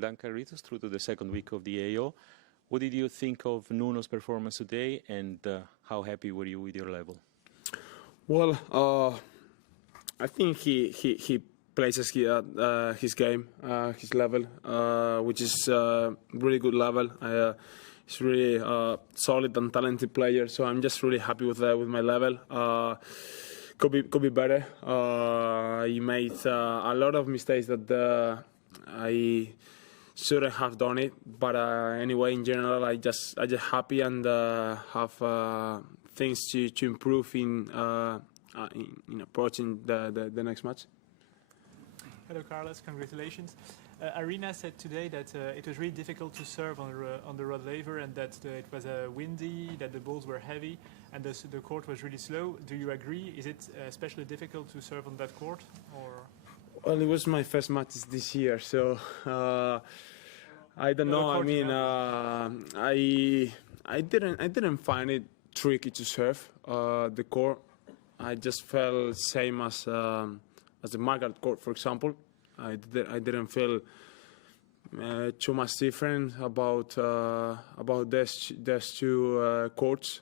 Sabalenka leads us through to the second week of the AO. What did you think of Nuno's performance today, and how happy were you with your level? Well, I think he plays his game, his level, which is really good level. He's really solid and talented player, so I'm just really happy with my level. Could be better. He made a lot of mistakes that I shouldn't have done it, but anyway, in general, I just happy and have things to improve in approaching the next match. Hello, Carlos. Congratulations. Aryna said today that it was really difficult to serve on the Rod Laver, and that it was windy, that the balls were heavy, and the court was really slow. Do you agree? Is it especially difficult to serve on that court, or? Well, it was my first match this year, so I don't know. I mean, I didn't find it tricky to serve the court. I just felt same as the Margaret court, for example. I didn't feel too much different about these two courts.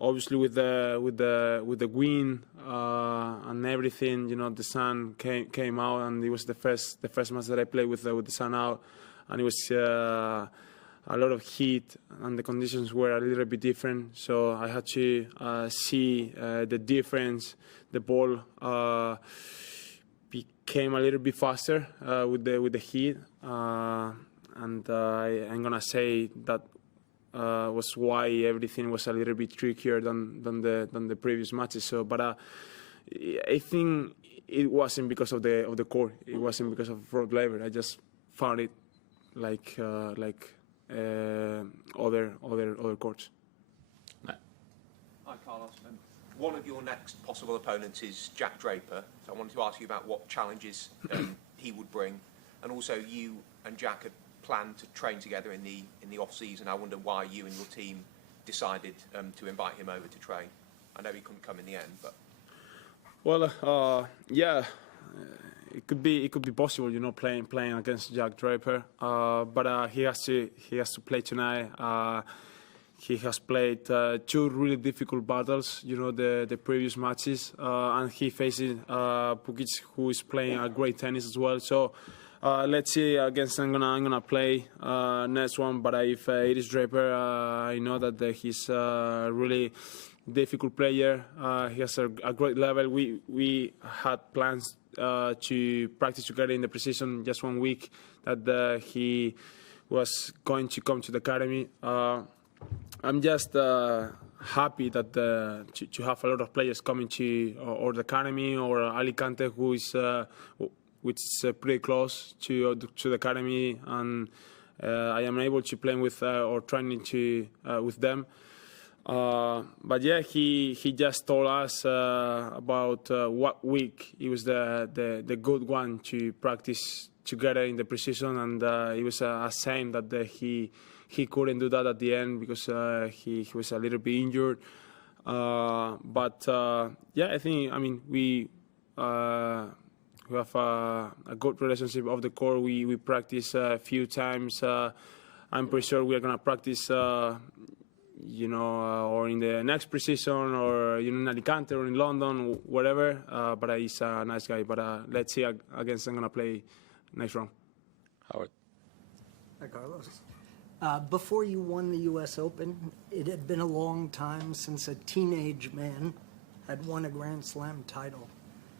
Obviously, with the wind and everything, you know, the sun came out, and it was the first match that I played with the sun out, and it was a lot of heat, and the conditions were a little bit different. So I had to see the difference. The ball became a little bit faster with the heat, and I'm gonna say that was why everything was a little bit trickier than the previous matches. So, but I think it wasn't because of the court. It wasn't because of Rod Laver. I just found it like other courts. Hi, Carlos. One of your next possible opponents is Jack Draper. So I wanted to ask you about what challenges he would bring, and also you and Jack had planned to train together in the off season. I wonder why you and your team decided to invite him over to train. I know he couldn't come in the end, but yeah, it could be possible, you know, playing against Jack Draper. But he has to play tonight. He has played two really difficult battles, you know, the previous matches, and he faces Pukic, who is playing a great tennis as well. So let's see. Against I'm gonna play next one. But if it is Draper, I know that he's a really difficult player. He has a great level. We had plans to practice together in the precision just 1 week that he was going to come to the academy. I'm just happy that to have a lot of players coming to or the academy or Alicante, which is pretty close to the academy, and I am able to play with or training with them. But yeah, he just told us about what week it was the good one to practice together in the precision, and it was a shame that he couldn't do that at the end because he was a little bit injured. But yeah, I mean we have a good relationship off the court. We practice a few times. I'm pretty sure we are gonna practice, you know, or in the next precision, or you know, in Alicante or in London, whatever. But he's a nice guy. But let's see against I'm gonna play next round. Howard. Hi, Carlos. Before you won the U.S. Open, it had been a long time since a teenage man had won a Grand Slam title.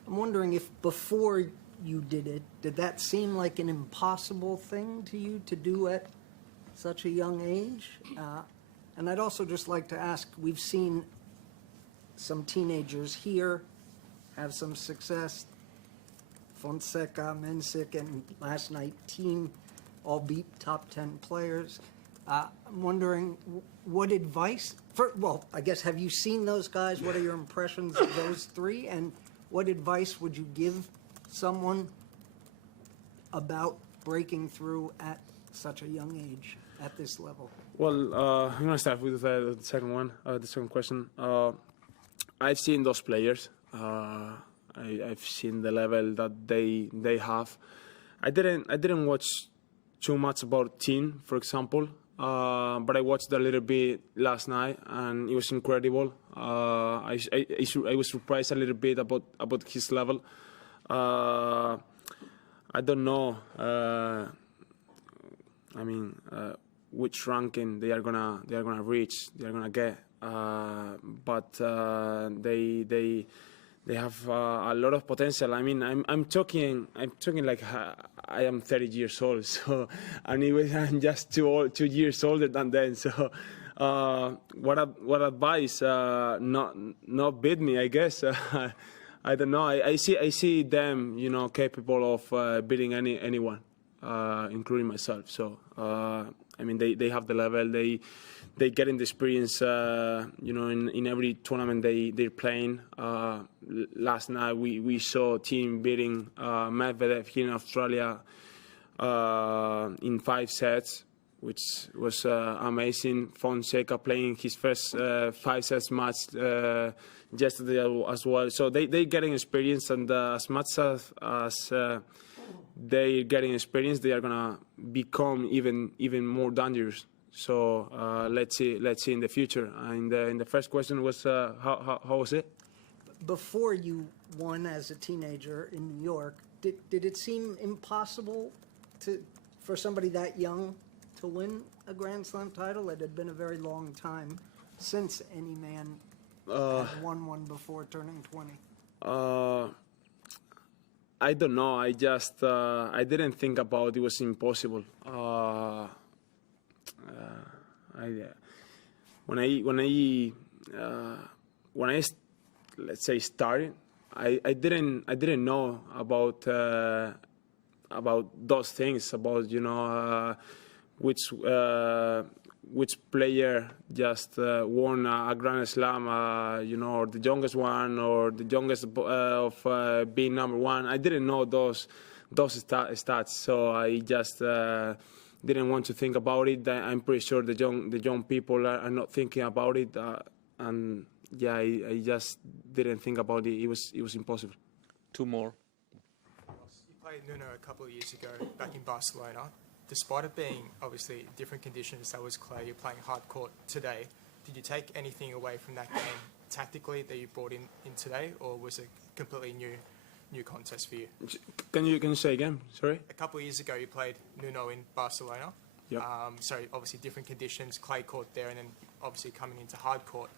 I'm wondering if before you did that seem like an impossible thing to you to do at such a young age? And I'd also just like to ask, we've seen some teenagers here have some success. Fonseca, Mensik, and last night Team all beat top 10 players. I'm wondering what advice, well, I guess, have you seen those guys? What are your impressions of those three? And what advice would you give someone about breaking through at such a young age at this level? Well, I'm going to start with the second one, the second question. I've seen those players. I've seen the level that they have. I didn't watch too much about team, for example. But I watched a little bit last night, and it was incredible. I was surprised a little bit about his level. I don't know. Which ranking they are gonna reach, they are gonna get. But they have a lot of potential. I mean, I'm talking like I am 30 years old, so and I'm just 2 years older than them. So what advice? Not beat me, I guess. I don't know. I see them, capable of beating anyone, including myself. So they have the level. They getting the experience, in every tournament they're playing. Last night we saw a team beating Medvedev here in Australia in 5 sets, which was amazing. Fonseca playing his first 5 sets match yesterday as well. So they getting experience, and as much as they getting experience, they are gonna become even more dangerous. So let's see in the future. And the first question was how was it? Before you won as a teenager in New York, did it seem impossible for somebody that young to win a Grand Slam title? It had been a very long time since any man had won one before turning 20. I don't know. I just I didn't think about it was impossible. When I let's say started, I didn't know about those things, about which player just won a Grand Slam, or the youngest one, or the youngest of being number one. I didn't know those stats, so I just didn't want to think about it. I'm pretty sure the young people are not thinking about it, and yeah, I just didn't think about it. It was impossible. 2 more. You played Nuno a couple of years ago back in Barcelona. Despite it being obviously different conditions, that was clay, you're playing hard court today. Did you take anything away from that game tactically that you brought in today, or was it completely new contest for you? Can you say again? Sorry. A couple of years ago, you played Nuno in Barcelona. Yep. So obviously different conditions, clay court there, and then obviously coming into hard court.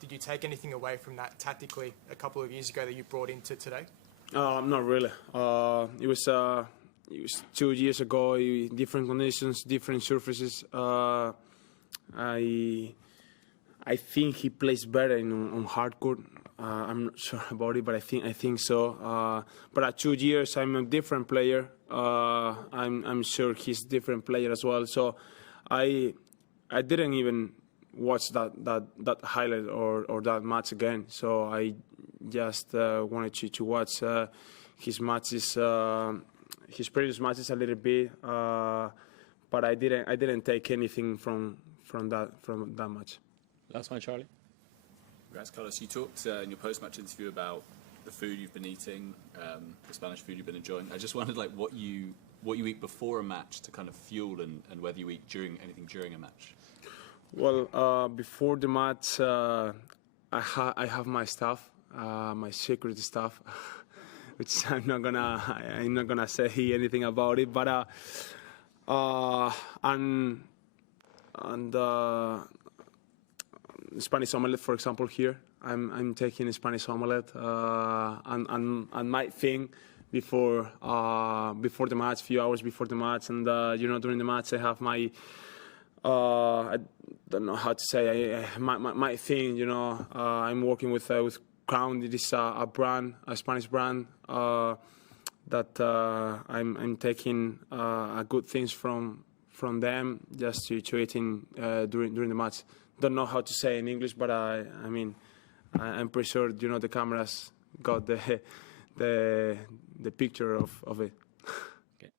Did you take anything away from that tactically a couple of years ago that you brought into today? Not really. It was 2 years ago, different conditions, different surfaces. I think he plays better on hard court. I'm not sure about it, but I think so. But at 2 years, I'm a different player. I'm sure he's a different player as well. So I didn't even watch that highlight or that match again. So I just wanted to watch his matches. His previous matches a little bit, but I didn't take anything from that match. Last one, Charlie. Congrats, Carlos. You talked in your post-match interview about the food you've been eating, the Spanish food you've been enjoying. I just wondered, what you eat before a match to kind of fuel, and whether you eat anything during a match. Well, before the match, I have my stuff, my secret stuff. Which I'm not gonna say anything about it, but and Spanish omelette, for example, here I'm taking a Spanish omelette, and my thing before the match, few hours before the match, and during the match I have my I don't know how to say my thing. I'm working with Cain. It is a brand, a Spanish brand, that I'm taking good things from them just to eating during the match. Don't know how to say in English, but I'm pretty sure the cameras got the picture of it. Okay.